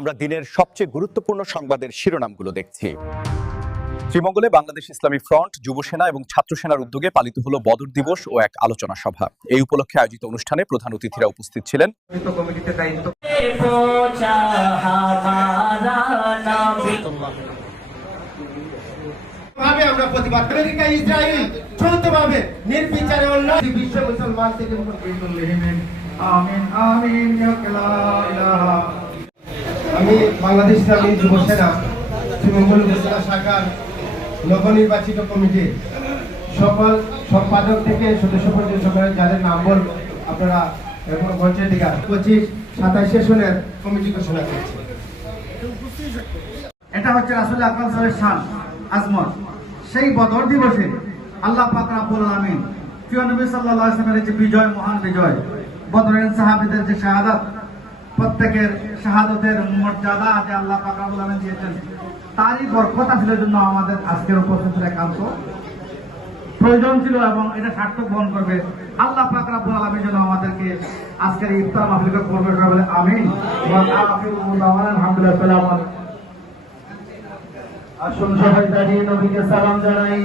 আমরা দিনের সবচেয়ে গুরুত্বপূর্ণ সংবাদের শিরোনামগুলো দেখছি। শ্রীমঙ্গলে বাংলাদেশ ইসলামী ফ্রন্ট, যুব সেনা এবং ছাত্র সেনার উদ্যোগে পালিত হলো বদর দিবস ও এক আলোচনা সভা। এই উপলক্ষে আয়োজিত অনুষ্ঠানে প্রধান অতিথিরা উপস্থিত ছিলেন। আমরা প্রতিবাদ আমেরিকা ইসরায়েল চলতভাবে নির্বিচারে বিশ্ব মুসলমান থেকে আমিন আমিন আমি বাংলাদেশ ইসলামী যুব সেনা শ্রীমঙ্গল উপজেলা শাখার নবনির্বাচিত কমিটির সকল সম্পাদক থেকে সদস্য পর্যন্ত সকলের যাদের নাম বল আপনারা মঞ্চের দিকে 25-27 সেশনের কমিটি ঘোষণা করছি। এটা হচ্ছে রাসূল আকরাম সাল্লাল্লাহু আলাইহি শান আজমত। সেই বদর দিবসে আল্লাহ পাক রব্বুল আলামিন প্রিয় নবী সাল্লাল্লাহু আলাইহি ওয়াসাল্লামের যে বিজয়, মহান বিজয়, বদরের সাহাবীদের যে শাহাদাত, প্রত্যেকের শাহাদাতের মর্যাদা যে আল্লাহ পাক রব্বুল আলামিন দিয়েছেন, তারই বরকত আসলের জন্য আমাদের আজকের উপস্থিতির একান্ত প্রয়োজন ছিল এবং এটা সার্থক বহন করবে। আল্লাহ পাক রব্বুল আলামিন যেন আমাদেরকে আজকের ইফতার মাহফিলে করবে বলে আমিন। ওয়া আখিরু দাওয়ানা আলহামদুলিল্লাহ। আসুন সবাই দাঁড়িয়ে নবীকে সালাম জানাই।